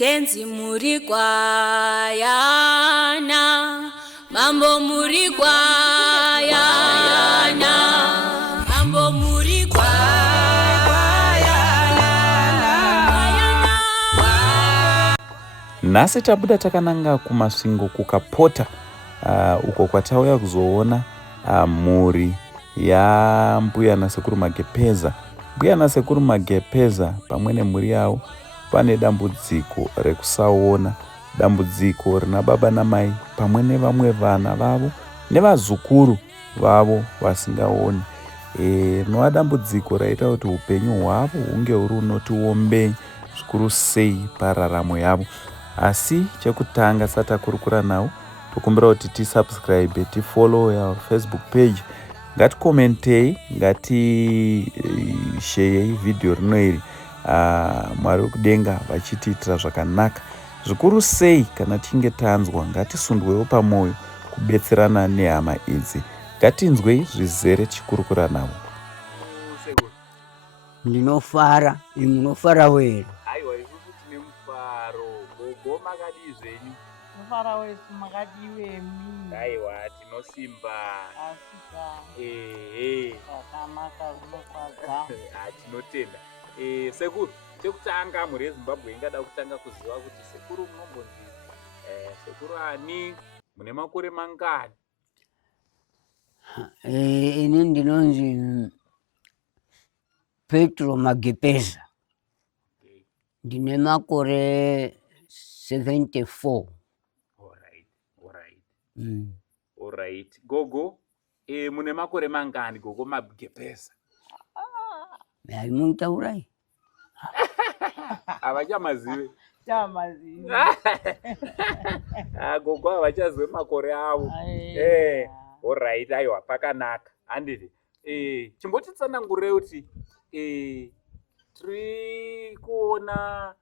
Tenzi muri kwayana, mambo muri kwayana, mambo muri kwayana. Nasi tabuda takananga kumasvingo kukapota uko kwatauya kuzoona mhuri yambuya nasekuru Magepeza. Mbuya nasekuru Magepeza pamwe nemhuri yavo pane dambudziko rekusaona, dambudziko rina baba namai pamwe nevamwe vana vavo nevazukuru vavo vasingaoni. Rinova dambudziko raita kuti upenyu hwavo hunge huri unoti wombei zvikuru sei pararamo yavo. Asi chekutanga satakurukura nawo tokumbira kuti tisubscribe, tifollow our Facebook page, ngatikomentei, ngatisheyei video rino iri. Mwari wekudenga vachitiitira zvakanaka zvikuru sei. Kana tinge tanzwa ngatisundwewo pamoyo kubetserana nehama idzi. Ngatinzwei zvizere tichikurukura navo. Ndinofara, munofara wenu. Aiwa, isusu tine mufaro. Gogo makadii zvenyu? Mufara wesu makadiwemi. Aiwa, tinosimba. Asika. Zvakanaka zvinofadza. Tinotenda. Sekuru, chekutanga mhuri yeZimbabwe ingada kutanga kuziva kuti sekuru munombonzi sekuru ani, mune makore mangani? Ini ndinonzi Petro Magepeza. Ndine makore 74. Alright. Gogo, mune makore mangani Gogo Magepeza? Munitaurai? Havachamazive. Chamazive. Gogo havachazive makore avo. Alright, aiwa, pakanaka. Handiti. Chimbotitsanangurei kuti tiri kuona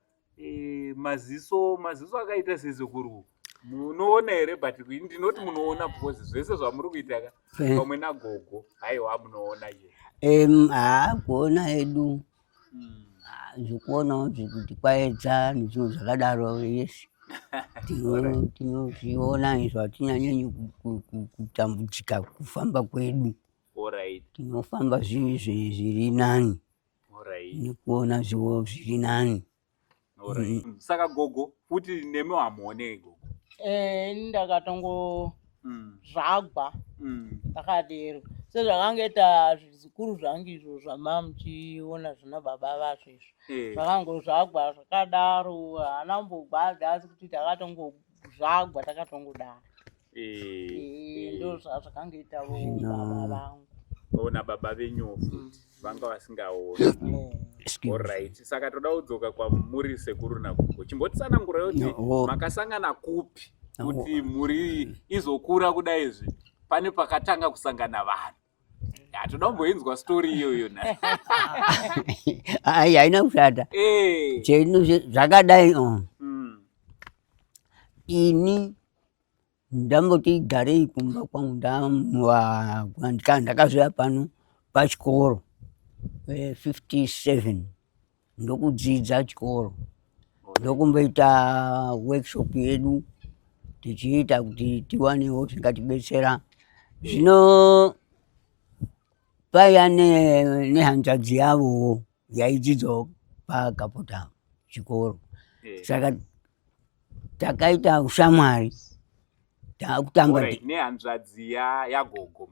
maziso akaita sezekuru. Munoona here, but ndinoti munoona because zvese zvamuri kuita pamwe naGogo. Aiwa, munoona here. Kuona edu zvikuonawo zvekuti kwaedza nezvinhu zvakadaro. Yes, tinozviona izvo. Hatinyanyanyi kutambudzika kufamba kwedu. Tinofamba zviri nani nekuona zviwo zviri nani. Saka Gogo kuti nemi hamuonei Gogo? Ini ndakatongo zvagwa takadero sezvakangoita zvikuru zvangu izvo zvamamuchiona zvina baba vacho izvo zvakangozvagwa zvakadaro. Hana mbogwadza asi kuti takatongozvagwa takatongodaro. Ndo zvazvakangoitawo baba vangu. Ona baba venyu vanga vasingaoni. Alright. Saka toda kudzoka kwamuri sekuru naGogo. Chimbotitsanangurei kuti makasangana kupi kuti mhuri izokura kudai izvi? Pane pakatanga kusangana vanhu. Toda kumboinzwa story iyoyo na. Haina kushata. Zvakadai. Ini ndamboti garei kumba kwangu ndakazoya pano pachikoro 57 ndokudzidza chikoro. Ndokumboita workshop yedu tichiita kuti tiwanewo zvingatibetsera. Zvino paya nehanzvadzi yavo yaidzidzawo pakapota chikoro. Saka takaita ushamwari. Takutamba nehanzvadzi yaGogo.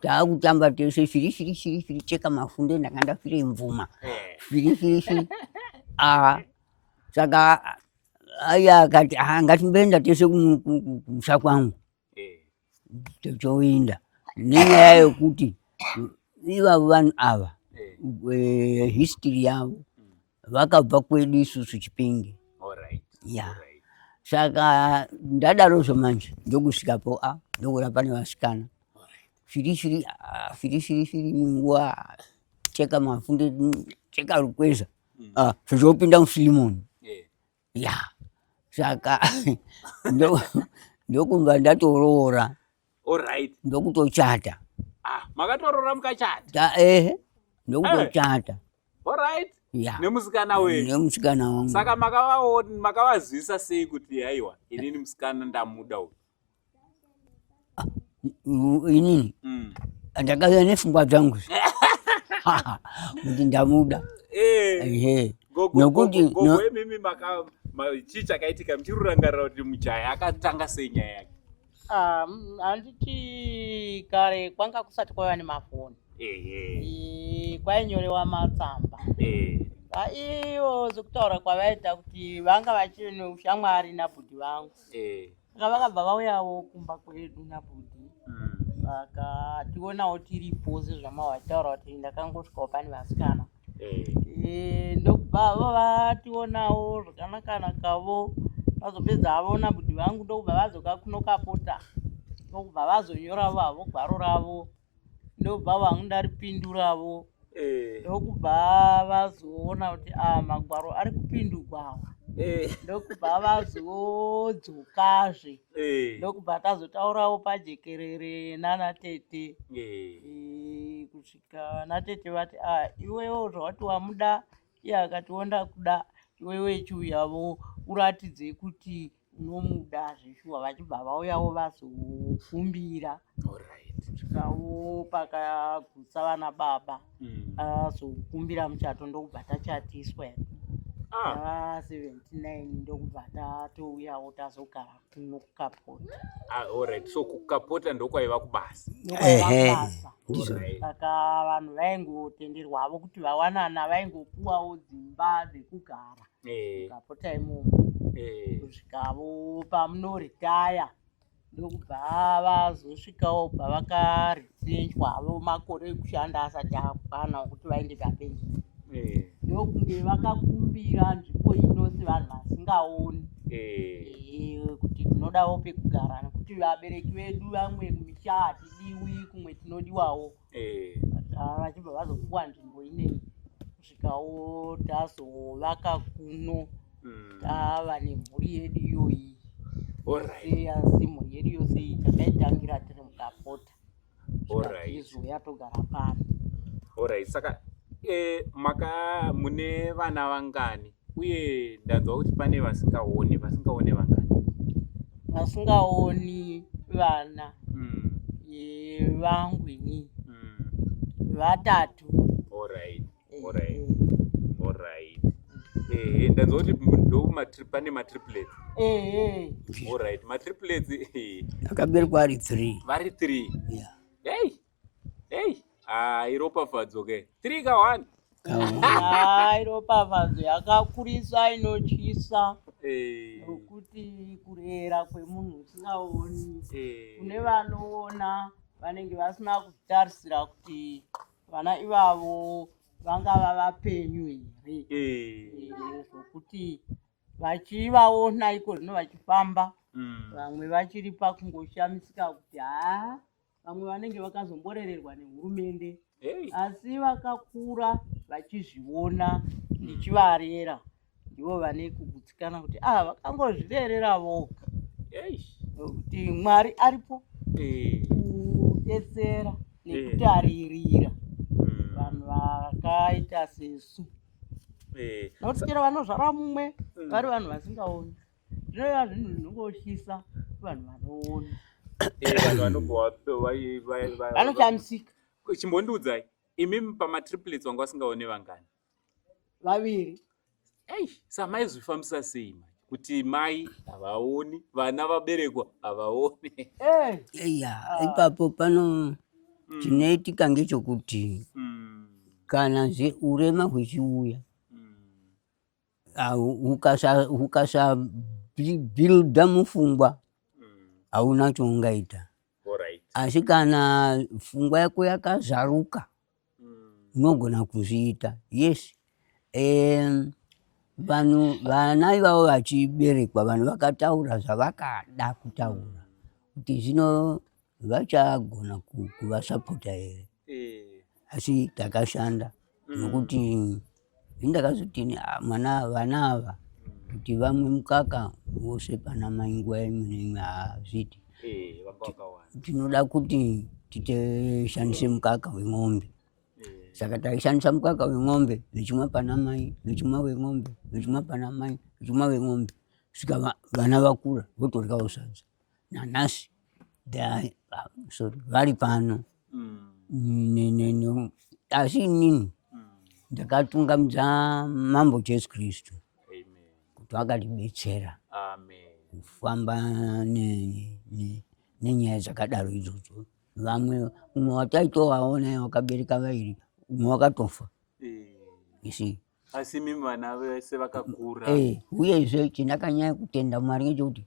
Takutamba tese firi cheka mafunde ndakandafire mvuma. Firi. Saka aya akati ngatimboenda tese kumusha kwangu. Tochoenda. Nenyaya yokuti ivavo vanhu ava history yavo vakabva kwedu isusu Chipinge. Saka ndadarozvo manje ndokusvikapo ndokura pane vasikana firi munguva cheka mafunde cheka rukweza zvochopinda mufilimoni. Saka ndokumva ndatoroora. Ndokutochata. Makatorora mukachata? Ndokutochata. ya nemusikana wenyu. nemusikana wangu. Saka makavazivisa sei kuti haiwa inini musikana ndamuda uyu? Inini ndakaza nepfungwa dzangu kuti ndamuda. Nokuti imimi chii chakaitika muchirurangarira kuti mujaya akatanga sei nyaya yake? Handiti kare kwanga kusati kwaiva nemafoni, kwainyorewa matsamba. Ivo zvekutaura kwavaita kuti vanga vachiri neushamwari nabhudhi vangu, saka vakabva vauyawo kumba kwedu nabhudhi vakationawo tiripo sezvamavataura kuti ndakangosvikawo pane vasikana. Ndokubva vo vationawo zvakanaka-nakavo, vazopedza avo nabhudhi vangu ndokubva vazoka kuno Kapota, ndokubva vazonyorawo havo gwaro ravo, ndokubva vangu ndaripindurawo, ndokubva vazoona kuti magwaro ari kupindurwawa, ndokubva vazodzokazve, ndokubva tazotaurawo pajekerere nanatete, kusvika natete vati iwewo zvawati wamuda, iye akati wondakuda, iwewe chiuyavo uratidze kuti unomuda zveshuwa, vachibva vauyawo vazofumbira kusvikawo pakagutsa vana baba azokumbira muchato, ndokubva tachatiswa 79 ndokubva tatouyawo tazogara kuno kuKapota. Alright, so kuKapota ndokwaiva kubasa. Saka vanhu vaingotenderwavo kuti vawanana vaingopuwawo dzimba dzekugara kuKapota imomo, kusvikavo pamunoritaya ndokubva vazosvikawo bva vakaritsenjwavo makore ekushanda asati akwana okuti vaende papensheni. Ndokunge vakakumbira nzvimbo ino sevanhu vasingaoni kuti tinodawo pekugara, nekuti vabereki vedu vamwe kumisha hatidiwi, kumwe tinodiwawo. Vachibva vazopuwa nzvimbo ineyi kusvikawo tazovaka kuno, tava nemhuri yedu iyoyi. Asi mhuri yedu yose iyi takaitangira tiri muKapota, izouya togara pano. Saka mune vana vangani, uye ndanzwa kuti pane vasingaoni vangani? Vasingaoni vana vangu inini 3. Ndanzwa kuti pane matriplets. Matriplets akaberekwa ari 3. Vari 3? Iropafadzo ke 3 ka 1. Iropafadzo yakakurisa inotyisa, nokuti kurera kwemunhu usingaoni, kune vanoona vanenge vasina kuzvitarisira kuti vana ivavo vangava vapenyu here, zvokuti vachivaona iko zvino vachifamba, vamwe vachiri pakungoshamisika kuti vamwe vanenge vakazomborererwa nehurumende, asi vakakura vachizviona ndichivarera, ndivo vane kugutsikana kuti vakangozvirerera voga, nokuti Mwari aripo kudetsera nekutaririra vanhu vakaita sesu, nokuti chero vanozvara mumwe vari vanhu vasingaoni, zvinova zvinhu zvinongotyisa vanhu vanoona. Vanoshamisika. Chimbondiudzai, imimi pamatriplets wanga vasingaone vangani? 2. Samaizvifambisa sei kuti mai havaoni, vana vaberekwa havaoni? Ipapo pano chinoitika ngechokuti kana urema huchiuya, hukasa builda mupfungwa hauna chaungaita. Asi kana pfungwa yako yakazaruka unogona kuzviita. Vana ivavo vachiberekwa, vanhu vakataura zvavakada kutaura, kuti zvino vachagona kuvasapota here. Asi takashanda, nokuti ndakazoti vana ava kuti vamwe mukaka vose pana mai nguva imwe neimwe hazviti. Tinoda kuti tishandise mukaka wemombe. Saka taishanisa mkaka weng'ombe vechimwa pana mai vechimwa weng'ombe vechimwa pana mai vechimwa weng'ombe sika vana vakura votoryawo sadza nanasi vari pano asi inini ndakatungamidza mambo Jesu Kristu kuti akatibetsera kufamba nenyaya dzakadaro idzodzo. Vamwe umwe wataitovaona wakabereka vairi umwe wakatofa asi mimi vana vese vakakura. Uyezve chendakanyanya kutenda Mwari ngechekuti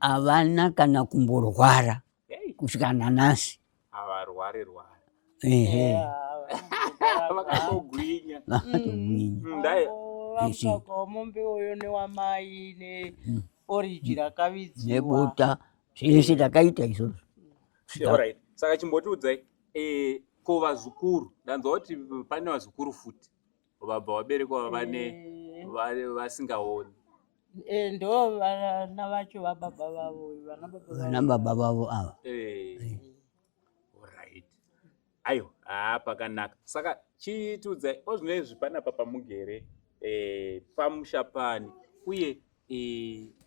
havana kana kumborwara kusvika nanhasi. Havarwari vakatogwinya. Vamukaka wemombe uyo newamai neoriji rakavidziwa nebota zvese takaita izvozvo. Alright. Saka chimbotiudzai ko vazukuru ndanzwa kuti pane vazukuru futi vabva vaberekwa vasingaoni. Ndo vana vacho vababa vavo vana baba vavo ava. Alright. Aiwa pakanaka. Saka chitiudzai ozvinezvi panapa pamugere pamusha pani uye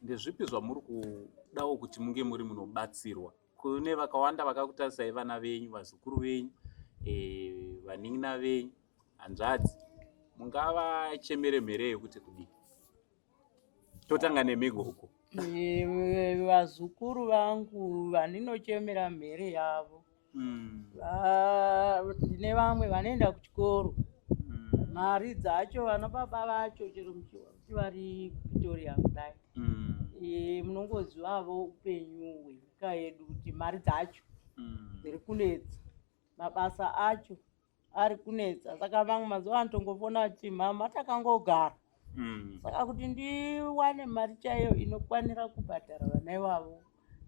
ndezvipi zvamuri kudawo kuti munge muri munobatsirwa kune vakawanda vakakutarisai vana venyu vazukuru venyu vanin'ina venyu hanzvadzi mungavachemere mhere yekuti kudii? Totanga nemigoko. Vazukuru vangu vandinochemera mhere yavo ndine vamwe vanoenda kuchikoro mari dzacho vana baba vacho chero muchiwati vari Pretoria kudai munongozivawo upenyu hwenyika yedu kuti mari dzacho dziri kunetsa mabasa acho ari kunetsa saka vamwe mazuva anotongofona kuti mama takangogara saka kuti ndiwane mari chaiyo inokwanira kubhadhara vana ivavo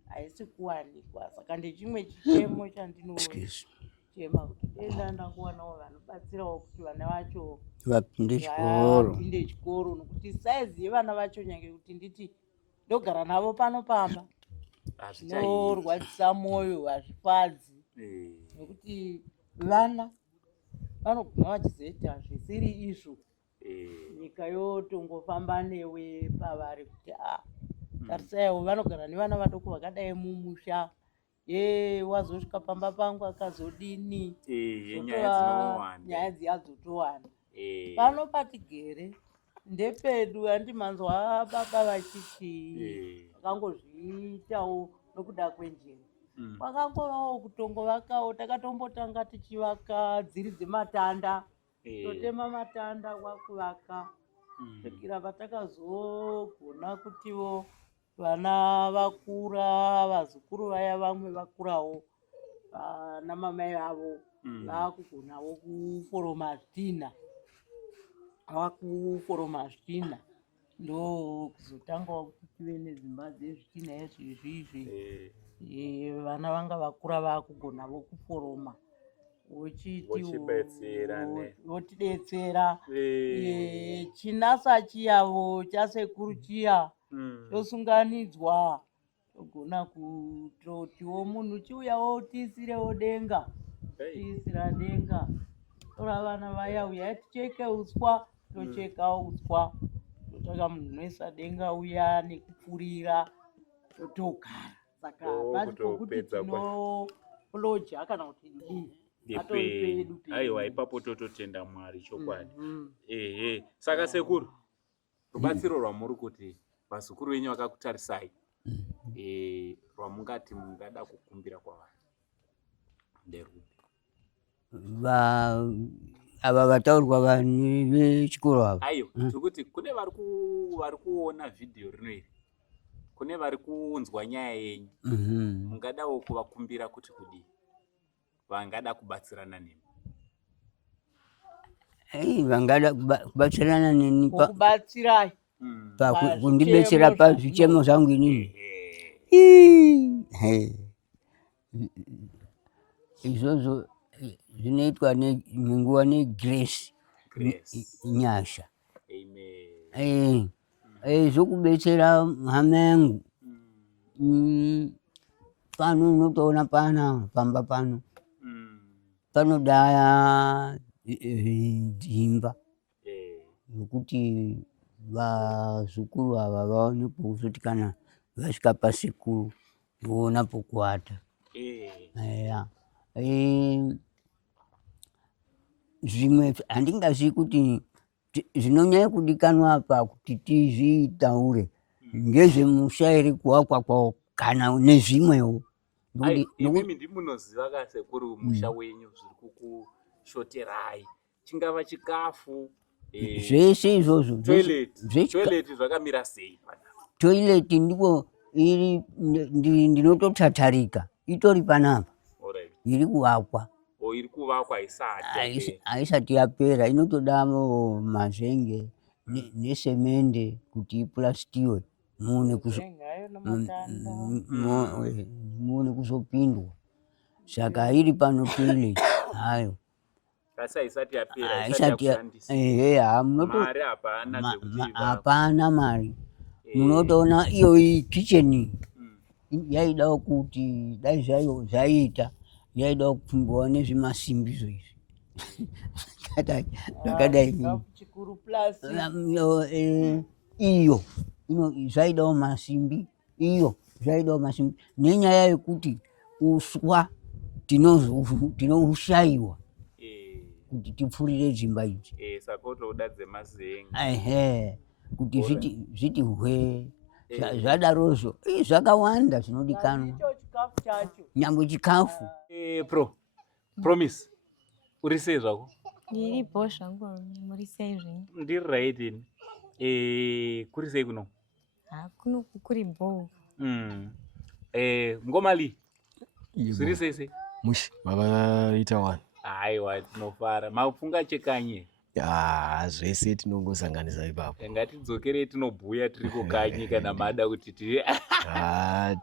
haisi kuwanikwa. Saka ndechimwe chichemo chandinochema kuti denda ndakuwanawo vanobatsirawo kuti vana vacho vapinde chikoro nokuti saizi yevana vacho nyange kuti nditi ndogara navo pano pamba zvinorwadzisa mwoyo hazvifadzi nokuti vana vanoguma vachizoita zvisiri izvo nyika yotongofamba newe pavari kuti tarisaiwo vanogara nevana vadoko vakadai mumusha wazosvika pamba pangu akazodini nyaya dziyazotowana pano patigere ndepedu handimanzwa baba vachiti vakangozviitawo nokuda kwenjere kwakangovawo kutongovakawo takatombotanga tichivaka dziri dzematanda totema matanda kwakuvaka kusvikira patakazogona kutiwo vana vakura vazukuru vaya vamwe vakurawo namamai vavo vakugonawo kuforoma zvitina ndo kuzotangawo kuti tive nedzimba dzezvitina izvizvi vana vanga vakura vakugonavo kuforoma votidetsera chinasa chiyavo chasekuru chiya chosunganidzwa togona kutotiwo munhu chiuyawo tiisirewo denga tiisira denga tora vana vaya uyai ticheke uswa tochekawo uswa totaka munhu unoisa denga uya nekupfurira totogara saka paripokuti tinolodya kana kuti dii pedu. Aiwa ipapo tototenda Mwari chokwadi. Saka sekuru rubatsiro rwamuri kuti vazukuru venyu vakakutarisai rwamungati mungada kukumbira kwavari nderupi? Ava vataurwa vanhu vechikoro ava. Aiyo tikuti kune vari kuona vhidhiyo rino iri, kune vari kunzwa nyaya yenyu, mungadawo kuvakumbira kuti kudii vangada kubatsirana nemi? Vangada kubatsirana neni kubatsirai kundibetsera pazvichemo zvangu inini izvozvo zvinoitwa nenguva negrace nyasha zvokubetsera hama yangu pano unotoona pana pamba pano panodaya dzimba nokuti vazukuru ava vaone kuzoti kana vasvika pasekuru voona pokuata. Eya zvimwe handingazivi kuti zvinonyanya kudikanwa apa kuti tizvitaure ngezvemushairi kuakwa kwawo kana nezvimwewo. Imimi ndimunoziva kasekuru musha wenyu zviri kukushoterai, chingava chikafu, zvese izvozvo. Toilet zvakamira sei? Toilet ndipo iri ndinototatarika itori panapa iri kuvakwa. Iri kuvakwa haisati yapera, inotoda mazenge nesemende kuti iplastiwe muone kuzopindwa. Saka iri pano toilet hayo. Asi haisati yapera, hapana mari. Munotoona iyo kitchen yaida kuti dai zvaita yaida kupfumbiwa nezvimasimbizo izvi zvakadai iyo zvaidawo masimbi, iyo zvaidawo masimbi nenyaya yekuti uswa tinohushayiwa kuti tipfurire dzimba idzi. Saka utoda dzemazen'e kuti zviti hwe zvadarozvo zvakawanda zvinodikanwa nyangwe chikafu. Promise, uri sei zvako? Ndiripo zvangu, muri sei zvenyu? Ndiri right. Kuri sei kuno? Kuno kuri bo. Ngomali zviri sei? Mushi vakaita wani. Aiwa, tinofara. Mafunga chekanye? Zvese tinongosanganisa ipapo. Ngatidzokerei tinobhuya tiri kukanyi kana mada kuti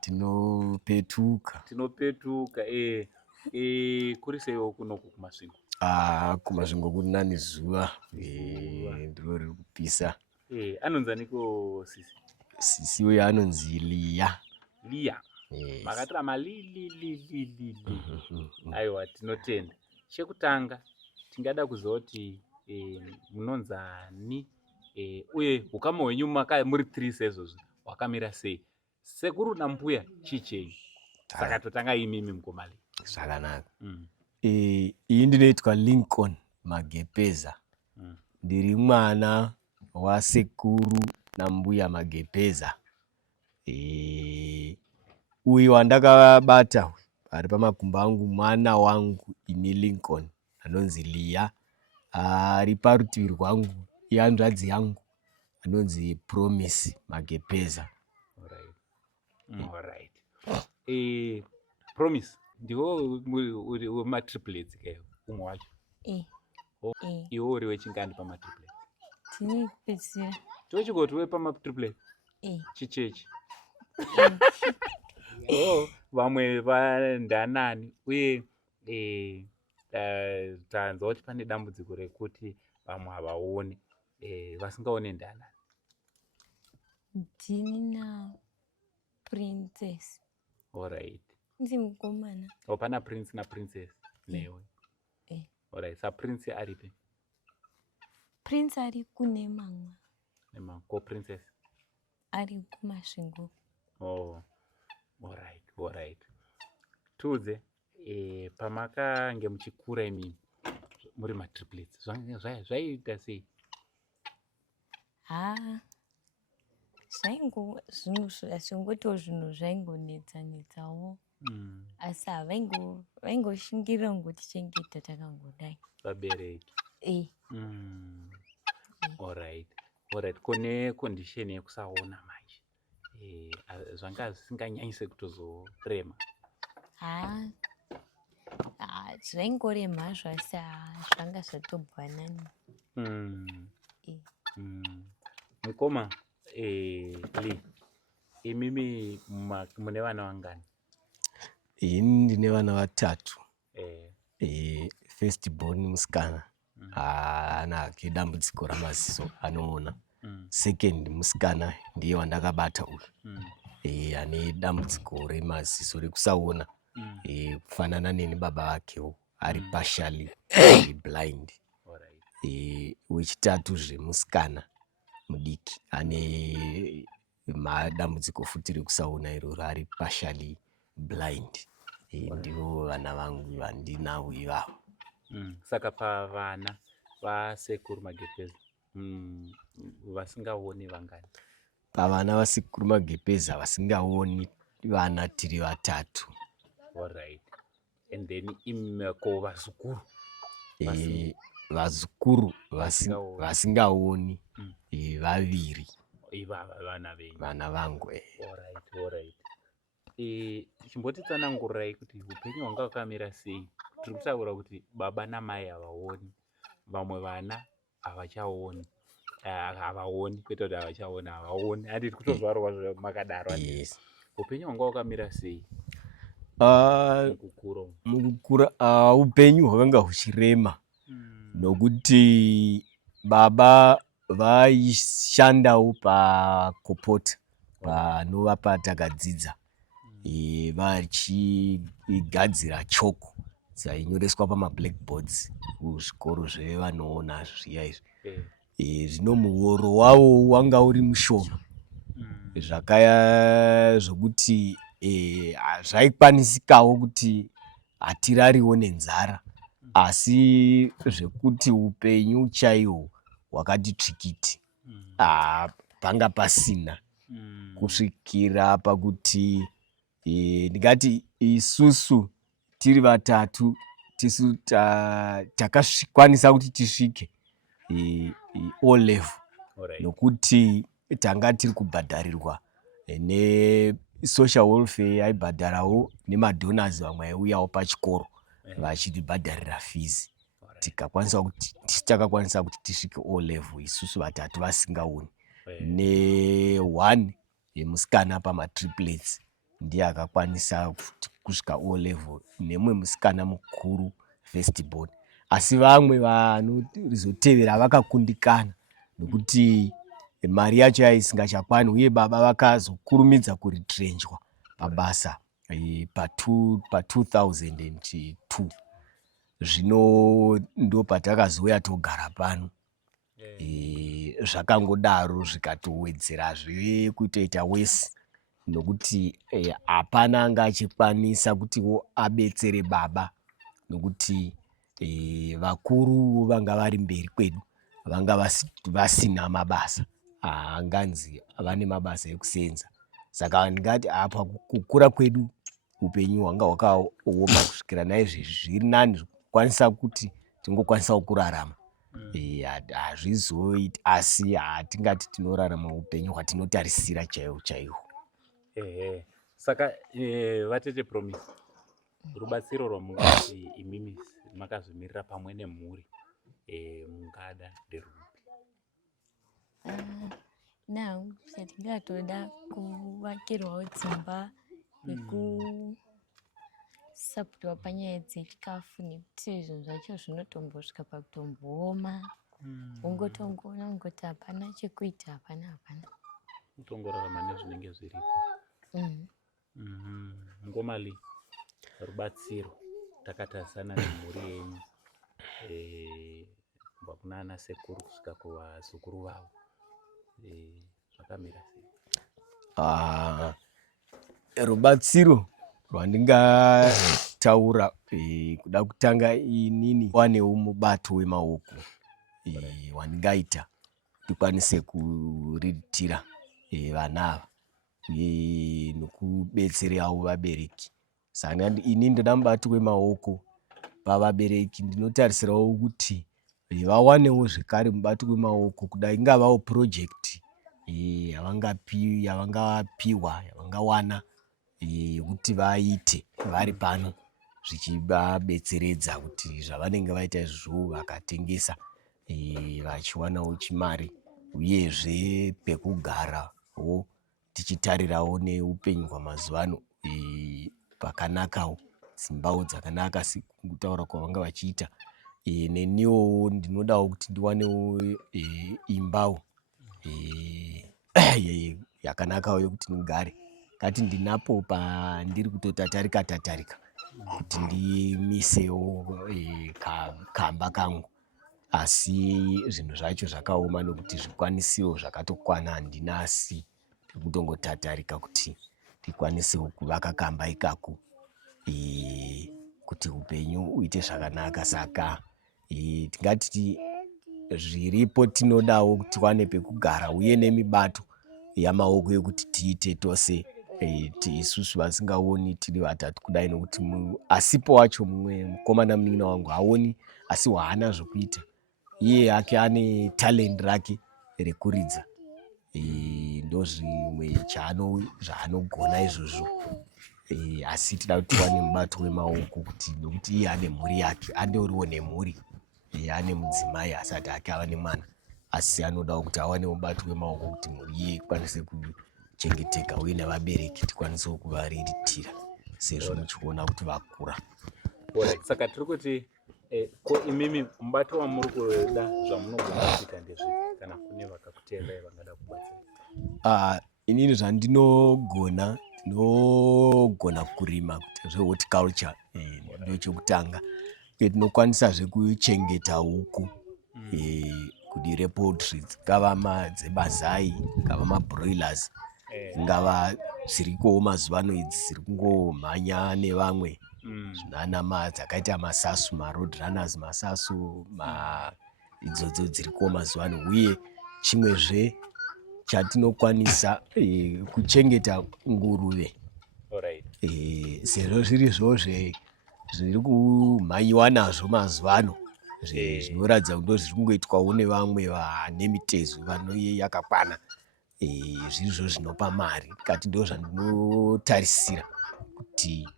tinopetuka. Kuri seiwo kunoku kumasvingo? Kumasvingo kuri nani zuva ndiro riri kupisa. Anonzaniko sisi? Sisi uyo anonzi Liya. Makatora malili. Aiwa, tinotenda. Chekutanga tingada kuzoti munonzani uye ukama hwenyu muri 3 sezozvi wakamira sei? Sekuru nambuya chichei? Saka totanga imimi Mkomali. Zvakanaka. Iyi ndinoitwa Lincoln Magepeza. Ndiri mwana wasekuru nambuya Magepeza. Uyu wandakabata ari pamakumbo angu mwana wangu ini Lincoln anonzi Liya. Ari parutivi rwangu ihanzvadzi yangu anonzi Promise Magepeza. Alright. Promise, ndiwo matriplets kayo umwe wacho? Iwo uri wechingani pamatriplets? Tini pedzira. Tochigoti we pamatriplets? Chichechi. Vamwe vandanani uye tanzwa kuti pane dambudziko rekuti vamwe havaoni vasingaone ndanani. Ndini na princess. Alright. Ndiri mukomana. Pana prince na princess newe? Alright. Sa prince aripi? Prince ari kune mamwe. Ko princess? Ari kumasvingo. Alright. Tudze, pamakange muchikura imimi muri matriplets zvaiita sei? Zvingoto zvinhu zvaingonetsanetsawo. Asi vaingoshingirira ngoti chengeta takangodai. Vabereki. Alright. Kune condition yekusaona manje. Zvanga zvisinganyanyise kutozorema. Zvaingorema zvasi zvanga zvatobvanani. Mukoma, Li, imimi mune vana vangani? Ini ndine vana 3. First born musikana ana hake dambudziko ramaziso anoona. Second musikana ndiye wandakabata uyu ane dambudziko remaziso rekusaona kufanana neni baba vakewo ari partially blind. wechitatu musikana mudiki ane madambudziko futi rekusaona iroro, ari partially blind. Ndivo vana vangu vandinavo ivavo. Saka pavana vasekuru Magepeza vasingaoni vangani? Pavana vasekuru Magepeza vasingaoni vana tiri vatatu. Alright. And then imeko vazukuru? Vazukuru vasingaoni vaviri. Vana vangu. Alright. Chimbotitsanangurai kuti upenyu hwanga hwakamira sei? Tiri kutaura kuti baba namai havaoni, vamwe vana havachaoni, kwete kuti havachaoni, havaoni. Handiti kutozvarwa makadaro. Yes. Upenyu hwanga hwakamira sei mukukura? Upenyu hwakanga huchirema nokuti baba vaishandawo pakopota panova patakadzidza, vachigadzira choko dzainyoreswa pamablackboards kuzvikoro zvevanoona zviya izvi. Zvino muhoro wavo wanga uri mushoma zvakaya zvokuti zvaikwanisikawo kuti hatirariwo nenzara, asi zvekuti upenyu chaihwo hwakati tsvikiti panga pasina, kusvikira pakuti ndingati isusu tiri vatatu tisu takakwanisa kuti tisvike O level. Nokuti tanga tiri kubhadharirwa ne-social welfare yaibhadharawo nemadonors vamwe vaiuyawo pachikoro vachitibhadharira fees. Takakwanisa kuti tisvike O level isusu vatatu vasingaoni. Ne-1 yemusikana pamatriplets ndiye akakwanisa kusvika O level, nemumwe musikana mukuru first born. Asi vamwe vanozotevera vakakundikana nokuti mari yacho yaisingachakwana, uye baba vakazokurumidza kuritrenchwa pabasa pa2002. Zvino ndo patakazouya togara pano. Zvakangodaro zvikatowedzerazve kutoita wese nokuti hapana anga achikwanisa kutiwo abetsere baba, nokuti vakuru vanga vari mberi kwedu, vanga vasina mabasa, anganzi vane mabasa ekusenza. Saka ndingati apa kukura kwedu upenyu hwanga hwakaoma kusvikira naizvezvi zviri nani kukwanisa kuti tingokwanisawo kurarama. Hazvizoiti, asi hatingati tinorarama upenyu hwatinotarisira chaihwo. Saka vatete Promise, rubatsiro rwamungati imimi makazvimirira pamwe nemhuri mungada nderupi? Now chatingatoda kuvakirwawo dzimba nekusapotwa panyaya dzechikafu, nekuti zvinhu zvacho zvinotombosvika pakutombooma, ungotongoona ungoti hapana chekuita, hapana. Utongorarama nezvinenge zviripo. Ngomali, rubatsiro takatarisana nemhuri yenyu kubva kuna ana sekuru kusvika kuvazukuru vavo, zvakamira sei? Rubatsiro rwandingataura kuda kutanga inini wanewo mubato wemaoko wandingaita ndikwanise kuriritira vana ava nokubetserawo vabereki. Saka ini ndoda mubato wemaoko pavabereki. Ndinotarisirawo kuti vawanewo zvekare mubato wemaoko, kudai ingavawo project yavangapiwa, yavangawana yekuti vaite vari pano, zvichivabetseredza kuti zvavanenge vaita izvozvo vakatengesa vachiwanawo chimari, uyezve pekugarawo tichitarirawo neupenyu hwamazuva ano pakanakawo, dzimbawo dzakanaka sekutaura kwavanga vachiita. Neniwo ndinodawo kuti ndiwanewo imbawo yakanakawo yokuti ndigare. Ngati ndinapo pandiri kutotatarika kuti ndimisewo kamba kangu. asi zvinhu zvacho zvakaoma nokuti zvikwanisiro zvakatokwana handinasi tekutongotatarika kuti tikwanisewo kuvaka kamba ikaku kuti upenyu uite zvakanaka. Saka tingati zviripo tinodawo kuti tiwane pekugara uye nemibato yamaoko yekuti tiite tose isusu vasingaoni tiri vatatu kudai, nokuti asipo wacho mumwe mukomana munin'ina wangu haoni asi haana zvokuita. Iye yake ane talendi rake rekuridza, ndozvimwe zvaanogona izvozvo. Asi tida kuti tiwane mubato wemaoko kuti nokuti iye ane mhuri yake, andoriwo nemhuri, ane mudzimai asati ake ava nemwana, asi anodawo kuti awane mubato wemaoko kuti mhuri iye ikwanise kuchengeteka uye nevabereki tikwanisewo kuvariritira sezvo muchiona kuti vakura. Saka tiri kuti ko imimi mubato wamuri kuda zvamunogona kuita ndezvipi kana kune vakakuteerai vangada kubatsira? Inini zvandinogona tinogona kurima kuti zvehorticulture ndochekutanga, uye tinokwanisazve kuchengeta huku kudire poultry, ngava dzemazai, ngava mabroilers, ngava dzirikowo mazuva ano idzi dziri kungomhanya nevamwe zvinanama dzakaita masasu, maroadrunners, masasu idzodzo dzirikowo mazuva ano. Uye chimwezve chatinokwanisa kuchengeta nguruve, sezvo zvirizvo zviri kumhanyiwa nazvo mazuva ano, zvinoratidza kuti ndozviri kungoitwawo nevamwe vane mitezo yakakwana, zvirizvo zvinopa mari. Kati ndo zvandinotarisira kuti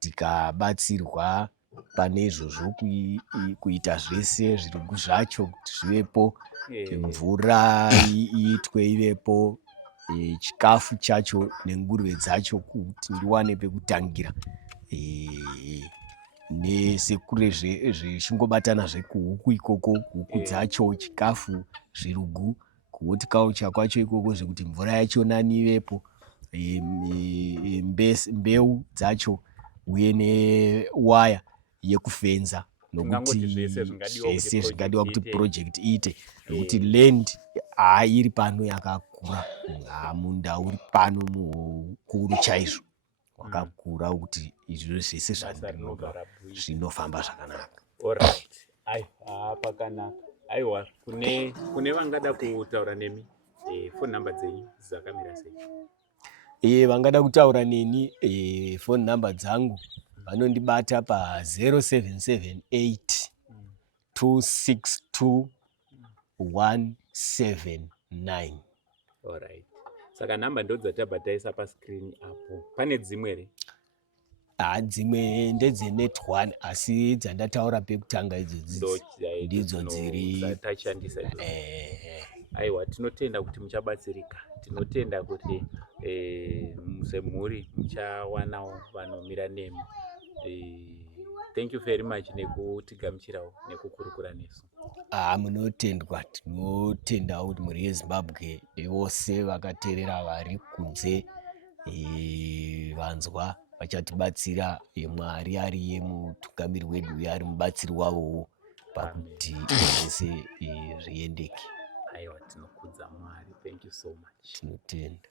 tikabatsirwa pane izvozvo kuita zvese zvirugu zvacho kuti zvivepo, mvura iitwe ivepo, chikafu chacho nenguruve dzacho kuti ndiwane pekutangira, nesekure zvichingobatana zvekuhuku ikoko, huku dzacho, chikafu, zvirugu, kuhorticulture kwacho ikoko zvekuti mvura yachona ivepo, mbeu dzacho uye newaya yekufenza, nokuti zvese zvingadiwa kuti project iite, nokuti land iri pano yakakura, munda uri pano mukuru chaizvo wakakura kuti izvozvo zvese zvinofamba zvakanaka. Alright, pakanaka. Aiwa, kune vangada kutaura nemi, phone number dzenyu dzakamira sei? Vangada kutaura neni, phone number dzangu vanondibata pa 0778 262 179. Alright. Saka namba ndo dzatabhataisa pascreen apo. Pane dzimwe here? Dzimwe ndedzeNet1 asi dzandataura pekutanga idzo ndidzo dziri tachandisa. Aiwa, tinotenda kuti muchabatsirika. Tinotenda kuti semhuri muchawanawo vanomira nemi. Thank you very much nekutigamuchirawo nekukurukura nesu. Munotendwa, tinotendawo kuti mhuri yeZimbabwe vose vakateerera vari kunze vanzwa vachatibatsira, Mwari ariye mutungamiri wedu uye ari mubatsiri wavowo pakuti zvese zviendeke. Aiwa, tinokudza Mwari. Thank you so much. Tinotenda.